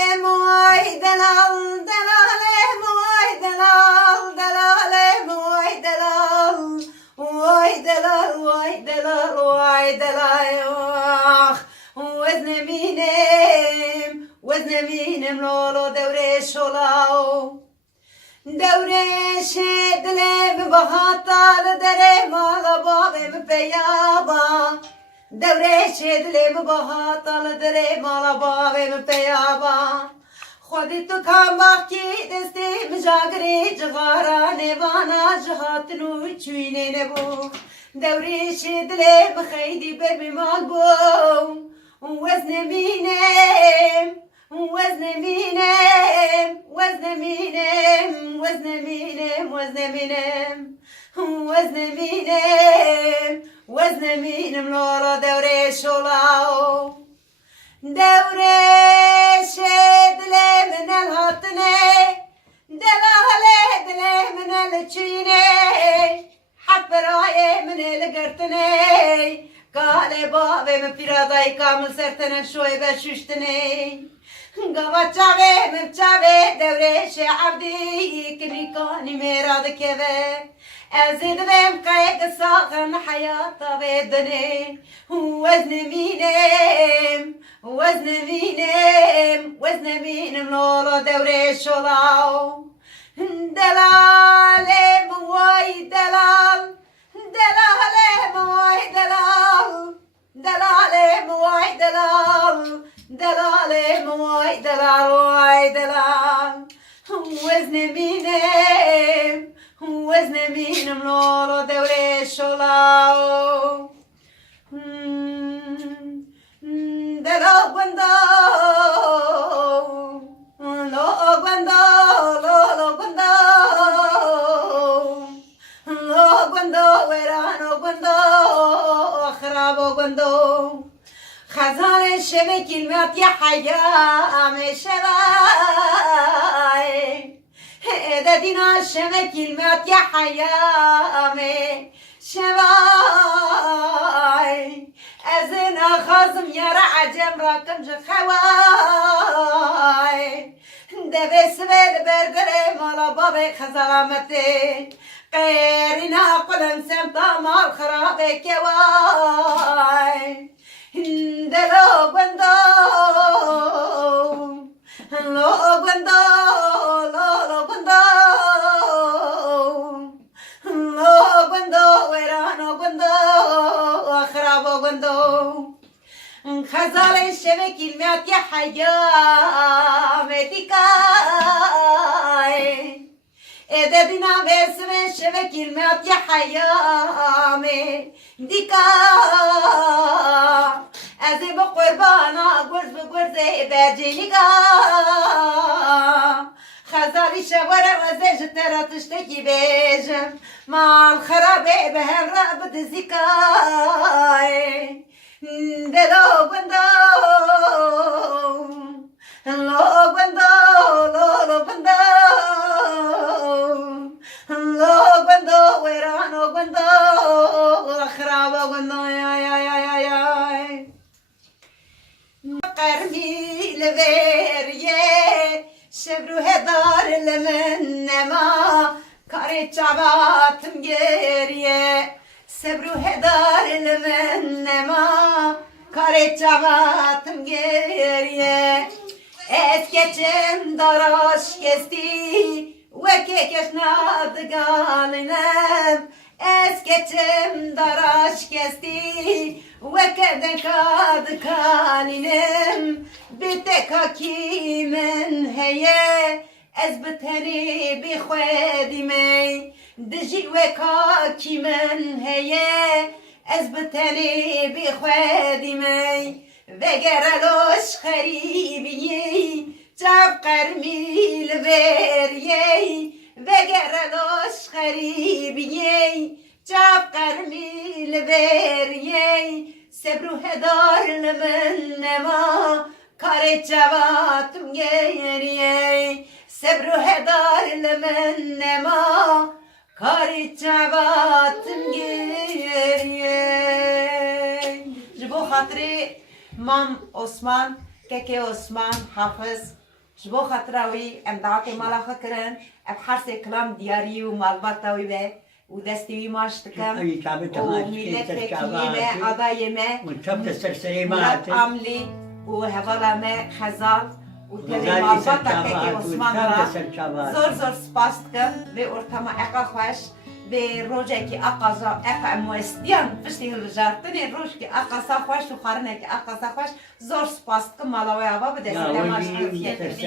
Moy delal delale moy delal delale moy delal moy delal moy delal moy delal وزن مینم لولو دوره شلاو دوره شدلم بخاطر دره مال بابم پیابا دوره شدلم بخاطر دره مال بابم پیابا خودی تو کام باقی دستی مجاگری جغارا نوانا جهاتنو چوینه نبو دوره شدلم خیلی بر بیمال بو وزن مینم وزن مینم وزن مینم وزن مینم وزن مینم وزن مینم وزن مینم لولا دوره شلاو دوره شدله من الهطنه دلاله دله من الچینه حفراye من الگرتنه قال بابم پیرادای کامل سرتنه شوی بششتنه گوچاوه مبچاوه دوره عبدی کنی کانی میراد کهوه ازید بهم قیق ساقن حیاتا بدنه وزن مینم وزن مینم وزن مینم لولا دوره شلاو دلاله موای دلال دلاله موای دلال دلاله موای دلال دلاله موای دلال موای دلال وزن مینم وزن مینم لولا دوره شلاو دلا گندو لو گندو لو گندو لو گندو ورانو گندو خرابو گندو خزان شبه کلمات یا حیام شبای ددینا شبه کلمات یا حیام شبای از نخازم یارا عجم راکم جخوای دبس بد بردره مالا باب خزامته قیرنا قلم سمتا مال خرابه کوای دلو بندو لو بندو لو بندو لو بندو ورانو بندو خرابو بندو خزال الشبه كلمات يا حيامتكاي إذا دينا باسم الشبه كلمات يا حيامتكاي ازی با قربانا گرز به گرز برجینیگا خزالی شواره وزه جترا تشتکی بیجم مال خرابه به هم را بدزیکای دلو گندو لو گندو لو گندو لو گندو ویرانو گندو خرابو گندو یا یا یا یا یا قرمي لبيريه شبرو هدار لمن نما كاري چابات مگيريه سبرو هدار لمن نما كاري چابات مگيريه et geçim daraş kesti ve kekeş nadgalinem es geçim daraş kesti ve kede kad kaninem bitek hakimin heye ez biteni bi khwedime diji ve kakimin heye ez biteni bi khwedime ve geraloş kharibiye çap qarmil veriye ve geraloş kharibiye çap qarmil veriye sebru hedar من نما کار جواتم گریه صبر و هدار من نما کار جواتم گریه جبو خاطر مام عثمان که عثمان حافظ جبو خاطراوی ام دعاتی مالا خکرن اب حرس کلام دیاری و مالباتاوی به و دستیوی ماش تکم أي كعبة و تماش میلت كيس فکیمه كعبة عدایمه وشفت السرسري مرد معك عملی و هفالامه خزال و تلی وغزال مالباتا که سرچابات عثمان وشفت را السرچابات زور زور سپاس کم به ارتما اقا خوش به روزه که اقا زا اقا موستیان پشتی هلجارتنی روز که اقا سا خوش و خارنه که اقا سا خوش زور سپاس کم مالاوی آبا بده يا سلاماش ولي خفیه سرسري